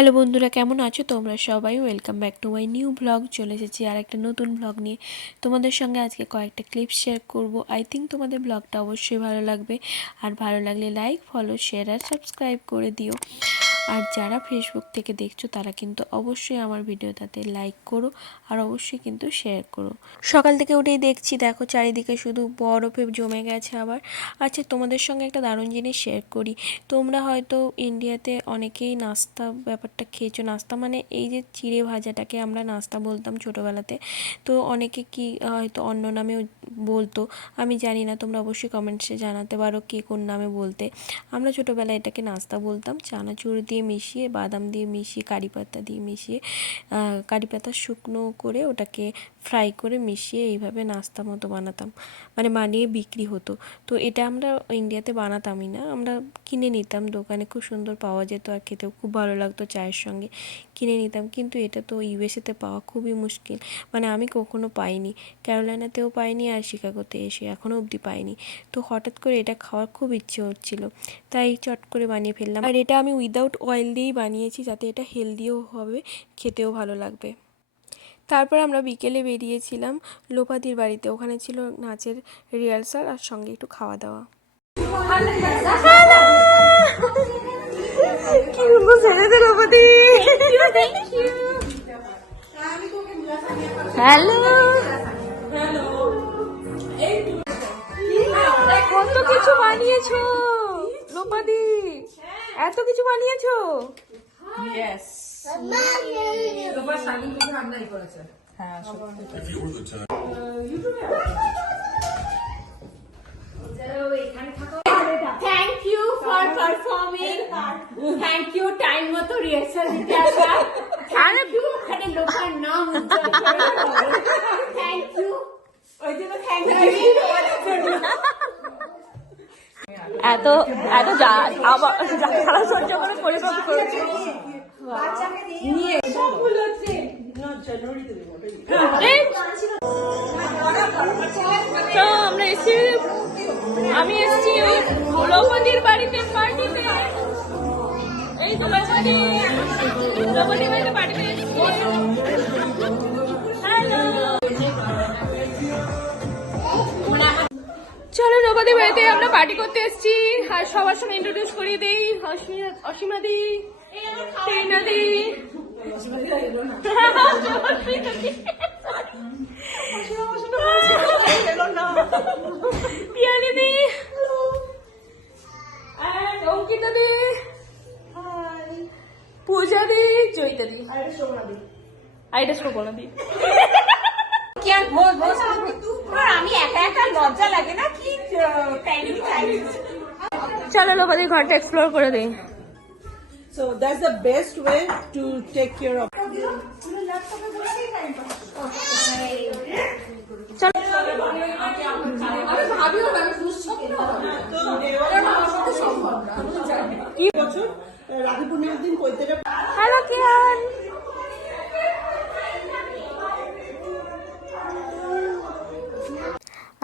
Hello বন্ধুরা, কেমন আছো তোমরা সবাই? Welcome back to my new blog. চলে এসেছি আর একটা নতুন ব্লগ নিয়ে। তোমাদের সঙ্গে আজকে কয়েকটা ক্লিপ শেয়ার করব। আই থিঙ্ক তোমাদের ব্লগটা অবশ্যই ভালো লাগবে। আর ভালো লাগলে লাইক, ফলো, শেয়ার আর সাবস্ক্রাইব করে দিও। আর যারা ফেসবুক থেকে দেখছো তারা কিন্তু অবশ্যই আমার ভিডিওটাতে লাইক করো আর অবশ্যই কিন্তু শেয়ার করো। সকাল থেকে উঠেই দেখছি, দেখো চারিদিকে শুধু বরফে জমে গেছে আবার। আচ্ছা, তোমাদের সঙ্গে একটা দারুণ জিনিস শেয়ার করি। তোমরা হয়তো ইন্ডিয়াতে অনেকেই নাস্তা ব্যাপারটা খেয়েছো। নাস্তা মানে এই যে চিড়ে ভাজাটাকে আমরা নাস্তা বলতাম ছোটোবেলাতে। তো অনেকে কি হয়তো অন্য নামেও বলতো, আমি জানি না। তোমরা অবশ্যই কমেন্টসে জানাতে পারো কে কোন নামে বলতে। আমরা ছোটোবেলায় এটাকে নাস্তা বলতাম। চানাচুর দিয়ে মিশিয়ে, বাদাম দিয়ে মিশিয়ে, কারি পাতা দিয়ে মিশিয়ে, কারি পাতা শুকনো করে ওটাকে ফ্রাই করে মিশিয়ে এইভাবে নাস্তা মতো বানাতাম, মানে বানিয়ে বিক্রি হতো। তো এটা আমরা ইন্ডিয়াতে বানাতামই না, আমরা কিনে নিতাম দোকানে। খুব সুন্দর পাওয়া যেত আর খেতেও খুব ভালো লাগতো, চায়ের সঙ্গে কিনে নিতাম। কিন্তু এটা তো ইউএসএতে পাওয়া খুবই মুশকিল, মানে আমি কখনো পাইনি, ক্যারোলাইনাতেও পাইনি আর শিকাগোতে এসে এখনও অবধি পাইনি। তো হঠাৎ করে এটা খাওয়ার খুব ইচ্ছে হচ্ছিল, তাই চট করে বানিয়ে ফেললাম। আর এটা আমি উইদাউট অয়েল দিয়েই বানিয়েছি, যাতে এটা হেলদিও হবে, খেতেও ভালো লাগবে। তারপর আমরা বিকেলে বেরিয়েছিলাম লোপাদির বাড়িতে। ওখানে ছিল নাচের রিহার্সাল আর সঙ্গে একটু খাওয়া দাওয়া। কি সুন্দর সেজেছে লোপাদি। হ্যালো, কত কিছু বানিয়েছো লোপাদি, এত কিছু বানিয়েছো। Thank you for performing. Thank you time মতো রিহার্সাল দিতে আসা। Thank you ওখানে লোকের নাম উজ্জ্বল করে। Thank you ওই জন্য thank you এত এত আবার সারা সহ্য করে পরিশ্রম করেছি। নিয়ে সব ভুল হচ্ছে তো আমরা এসেছি, আমি এসেছি ওই দ্রৌপদীর বাড়িতে পার্টিতে। এই দ্রৌপদীর বাড়িতে পার্টিতে এসেছি। চলো, দ্রৌপদীর বাড়িতে আমরা পার্টি করতে এসেছি। আর সবার সঙ্গে ইন্ট্রোডিউস করিয়ে দিই। অসীমাদি, টেনাদি, পিয়ালিদি, অঙ্কিতা দি, পূজা দি, জয়িতা দি, আর এটা শোভনা দি। কি আর আমি একা একা লজ্জা লাগে না কি চলো লোপাদির ঘরটা এক্সপ্লোর করে দিই। So that's the best way to take care of. কি বছর রাখি পূর্ণিমার দিন কইতেটা। হ্যালো কিয়ান।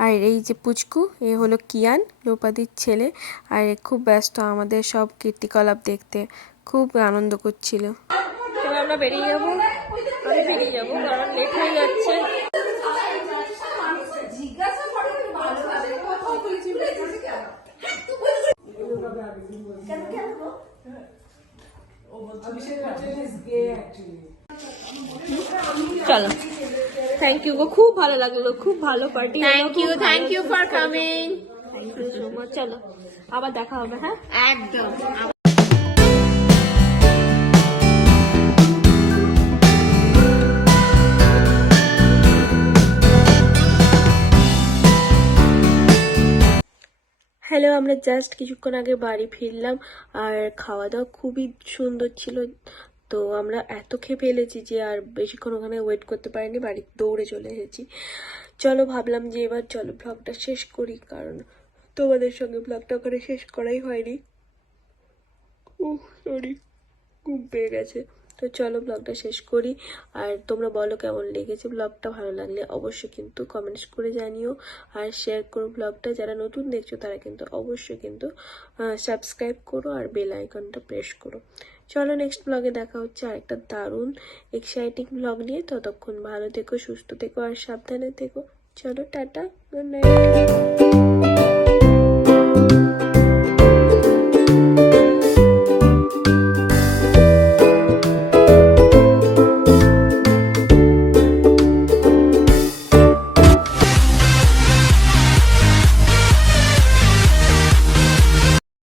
আর এই যে পুচকু, এ হলো কিয়ান, লোপাদির ছেলে। আর এ খুব ব্যস্ত আমাদের সব কীর্তিকলাপ দেখতে, খুব আনন্দ করছিল। এবার আমরা বেরিয়ে যাবো, কারণ লেট হয়ে যাচ্ছে। চলো, থ্যাংক ইউ গো, খুব ভালো লাগলো, খুব ভালো party. Thank you for coming. Thank you so much. চলো আবার দেখা হবে। হ্যাঁ, একদম। হ্যালো, আমরা জাস্ট কিছুক্ষণ আগে বাড়ি ফিরলাম। আর খাওয়া দাওয়া খুবই সুন্দর ছিল। তো আমরা এত খেয়ে ফেলেছি যে আর বেশিক্ষণ ওখানে ওয়েট করতে পারিনি, বাড়ি দৌড়ে চলে এসেছি। চলো, ভাবলাম যে এবার চলো ব্লগটা শেষ করি, কারণ তোমাদের সঙ্গে ব্লগটা ওখানে শেষ করাই হয়নি। সরি, ঘুম পেয়ে গেছে। তো চলো ব্লগটা শেষ করি। আর তোমরা বলো কেমন লেগেছে ব্লগটা। ভালো লাগলে অবশ্যই কিন্তু কমেন্টস করে জানিও আর শেয়ার করো ব্লগটা। যারা নতুন দেখছো তারা কিন্তু অবশ্যই কিন্তু সাবস্ক্রাইব করো আর বেল আইকনটা প্রেস করো। চলো নেক্সট ব্লগে দেখা হচ্ছে আরেকটা দারুণ এক্সাইটিং ব্লগ নিয়ে। ততক্ষণ ভালো থেকো, সুস্থ থেকো আর সাবধানে থেকো। চলো টাটা, গুড নাইট।